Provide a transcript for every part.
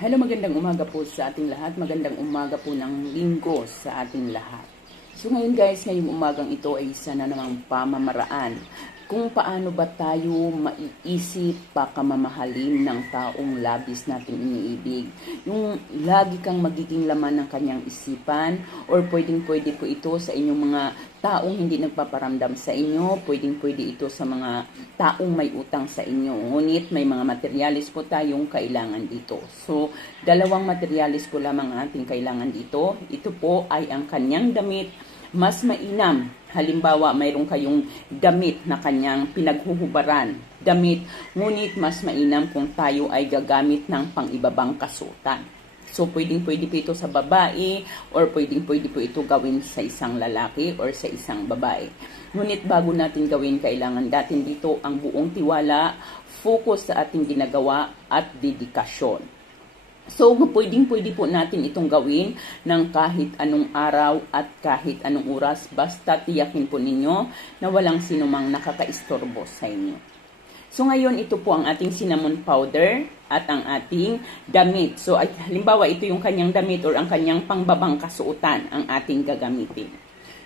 Hello, magandang umaga po sa ating lahat. Magandang umaga po ng linggo sa ating lahat. So ngayon guys, ngayong umagang ito ay isa na namang pamamaraan kung paano ba tayo maiisip pakamamahalin ng taong labis nating iniibig. Yung lagi kang magiging laman ng kanyang isipan or pwedeng pwede po ito sa inyong mga taong hindi nagpaparamdam sa inyo, pwedeng pwede ito sa mga taong may utang sa inyo. Ngunit may mga materialis po tayong kailangan dito. So, dalawang materialis po lamang ang ating kailangan dito. Ito po ay ang kanyang damit mas mainam. Halimbawa, mayroon kayong damit na kanyang pinaghuhubaran. Damit, ngunit mas mainam kung tayo ay gagamit ng pangibabang kasutan. So, pwedeng pwede po ito sa babae or pwedeng pwede po ito gawin sa isang lalaki or sa isang babae. Ngunit bago natin gawin, kailangan natin dito ang buong tiwala, focus sa ating ginagawa at dedikasyon. So, pwedeng pwede po natin itong gawin ng kahit anong araw at kahit anong oras. Basta tiyakin po ninyo na walang sinumang nakakaistorbo sa inyo. So, ngayon ito po ang ating cinnamon powder at ang ating damit. So, ay, halimbawa ito yung kanyang damit or ang kanyang pangbabang kasuotan ang ating gagamitin.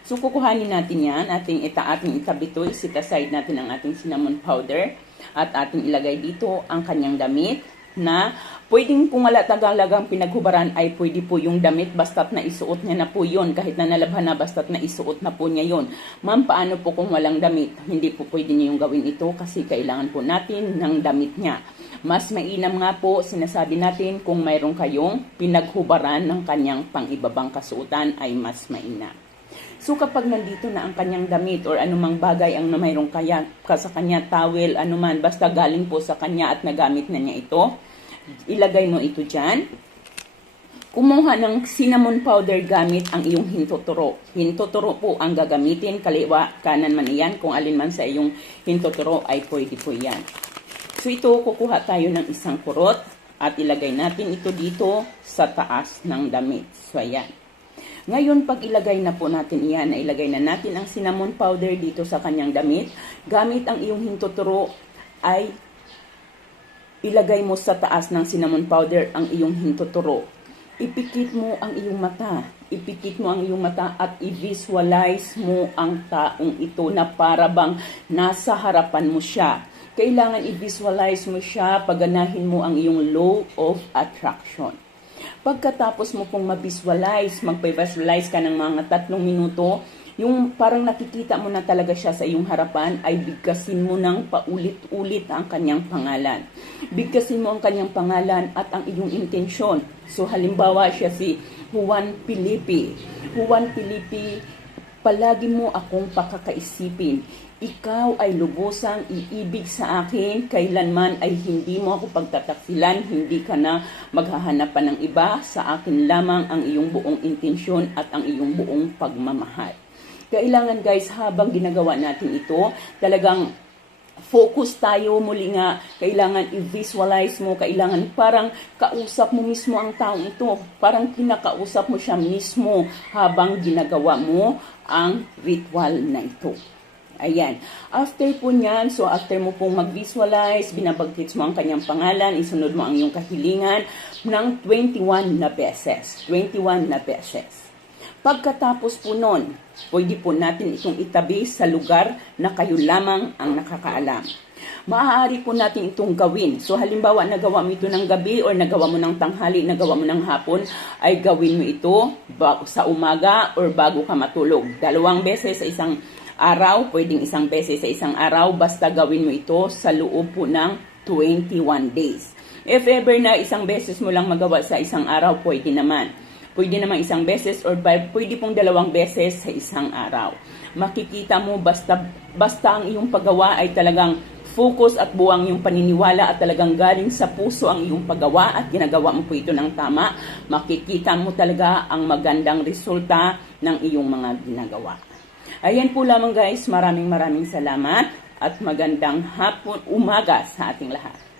So, kukuhanin natin yan. Ating ita, ating itabito, sit aside natin ang ating cinnamon powder at ating ilagay dito ang kanyang damit na pwedeng kung wala tagalagang pinaghubaran ay pwede po yung damit basta't na isuot niya na po yon kahit na nalabhan na basta't na isuot na po niya yon ma'am paano po kung walang damit? Hindi po pwede niyo yung gawin ito kasi kailangan po natin ng damit niya. Mas mainam nga po sinasabi natin kung mayroon kayong pinaghubaran ng kanyang pangibabang kasuotan ay mas mainam So kapag nandito na ang kanyang damit or anumang bagay ang na mayroong kaya, ka sa kanya, towel, anuman, basta galing po sa kanya at nagamit na niya ito, ilagay mo ito dyan. Kumuha ng cinnamon powder gamit ang iyong hintoturo. Hintoturo po ang gagamitin, kaliwa, kanan man iyan. Kung alin man sa iyong hintoturo ay pwede po yan. So ito, kukuha tayo ng isang kurot at ilagay natin ito dito sa taas ng damit. So ayan. Ngayon, pag ilagay na po natin iyan, ilagay na natin ang cinnamon powder dito sa kanyang damit, gamit ang iyong hintuturo ay ilagay mo sa taas ng cinnamon powder ang iyong hintuturo. Ipikit mo ang iyong mata. Ipikit mo ang iyong mata at i-visualize mo ang taong ito na para bang nasa harapan mo siya. Kailangan i-visualize mo siya, paganahin mo ang iyong law of attraction. Pagkatapos mo pong ma-visualize, mag-visualize ka ng mga tatlong minuto, yung parang nakikita mo na talaga siya sa iyong harapan, ay bigkasin mo ng paulit-ulit ang kanyang pangalan. Bigkasin mo ang kanyang pangalan at ang iyong intensyon. So halimbawa siya si Juan Pilipi. Juan Pilipi, palagi mo akong pakakaisipin. Ikaw ay lubosang iibig sa akin, kailanman ay hindi mo ako pagtataksilan, hindi ka na maghahanap ng iba, sa akin lamang ang iyong buong intensyon at ang iyong buong pagmamahal. Kailangan guys, habang ginagawa natin ito, talagang focus tayo muli nga, kailangan i-visualize mo, kailangan parang kausap mo mismo ang taong ito. Parang kinakausap mo siya mismo habang ginagawa mo ang ritual na ito. Ayan. After po niyan, so after mo pong mag-visualize, binabagtits mo ang kanyang pangalan, isunod mo ang iyong kahilingan ng 21 na beses. 21 na beses. Pagkatapos po nun, pwede po natin itong itabi sa lugar na kayo lamang ang nakakaalam. Maaari po natin itong gawin. So halimbawa, nagawa mo ito ng gabi or nagawa mo ng tanghali, nagawa mo ng hapon, ay gawin mo ito sa umaga or bago ka matulog. Dalawang beses sa isang araw, pwedeng isang beses sa isang araw, basta gawin mo ito sa loob po ng 21 days. If ever na isang beses mo lang magawa sa isang araw, pwede naman. Pwede naman isang beses or pwede pong dalawang beses sa isang araw. Makikita mo basta, basta ang iyong paggawa ay talagang focus at buwang yung paniniwala at talagang galing sa puso ang iyong paggawa at ginagawa mo po ito ng tama, makikita mo talaga ang magandang resulta ng iyong mga ginagawa. Ayan po lamang guys, maraming maraming salamat at magandang hapon, umaga sa ating lahat.